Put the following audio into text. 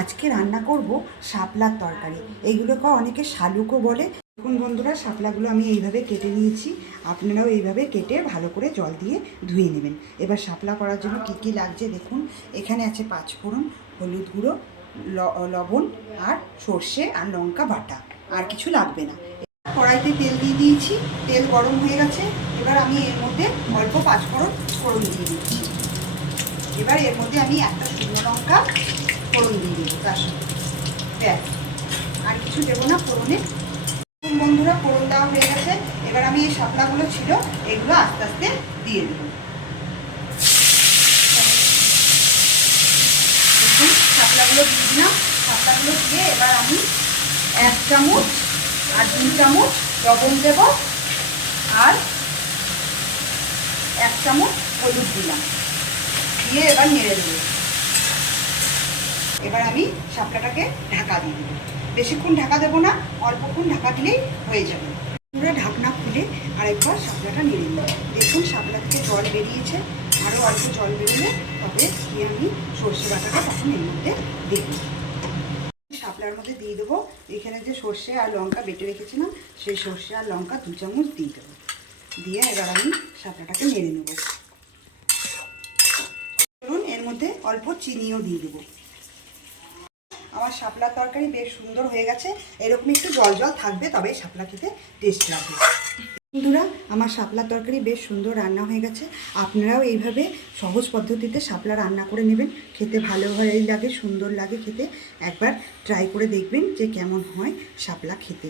আজকে রান্না করব শাপলার তরকারি। এইগুলোকে অনেকে শালুকও বলে। দেখুন বন্ধুরা, শাপলাগুলো আমি এইভাবে কেটে নিয়েছি। আপনারাও এইভাবে কেটে ভালো করে জল দিয়ে ধুয়ে নেবেন। এবার শাপলা করার জন্য কী কী লাগছে দেখুন। এখানে আছে পাঁচফোড়ন, হলুদ গুঁড়ো, লবণ আর সর্ষে আর লঙ্কা বাটা। আর কিছু লাগবে না। কড়াইতে তেল দিয়ে দিয়েছি, তেল গরম হয়ে গেছে। এবার আমি এর মধ্যে অল্প পাঁচফোড়ন দিয়ে দিচ্ছি। এবার এর মধ্যে আমি একটা শুকনো লঙ্কা ফোড়ন দিয়ে দেবো তার সাথে। ব্যাস, আর কিছু দেবো না ফোড়নে। বন্ধুরা, ফোড়ন দেওয়া হয়ে গেছে। এবার আমি এই শাপলাগুলো ছিল এগুলো আস্তে আস্তে দিয়ে দেবো। দেখুন শাপলাগুলো দিয়ে দিলাম। শাপলাগুলো দিয়ে এবার আমি 1 চামচ আর 2 চামচ লবণ দেব আর 1 চামচ হলুদ দিলাম, দিয়ে এবার নেড়ে দেবো। এবার আমি শাপলাটাকে ঢাকা দিয়ে দেবো। বেশিক্ষণ ঢাকা দেবো না, অল্পক্ষণ ঢাকা দিলেই হয়ে যাবে। পুরো ঢাকনা খুলে আরেকবার শাপলাটা নেড়ে নেব। দেখুন শাপলা থেকে জল বেরিয়েছে, আরও অল্প জল বেরোলে তবে দিয়ে আমি সর্ষে বাটাটা তখন এর মধ্যে দেবো। শাপলার মধ্যে দিয়ে দেবো এখানে যে সর্ষে আর লঙ্কা বেটে রেখেছিলাম, সেই সর্ষে আর লঙ্কা 2 চামচ দিয়ে দেবো। দিয়ে এবার আমি শাপলাটাকে নেড়ে নেব। ধরুন এর মধ্যে অল্প চিনিও দিয়ে দেবো। আমার শাপলার তরকারি বেশ সুন্দর হয়ে গেছে। এরকম একটু জল জল থাকবে, তবে শাপলা খেতে টেস্ট লাগবে। বন্ধুরা, আমার শাপলার তরকারি বেশ সুন্দর রান্না হয়ে গেছে। আপনারাও এইভাবে সহজ পদ্ধতিতে শাপলা রান্না করে নেবেন। খেতে ভালো লাগে, সুন্দর লাগে খেতে। একবার ট্রাই করে দেখবেন যে কেমন হয় শাপলা খেতে।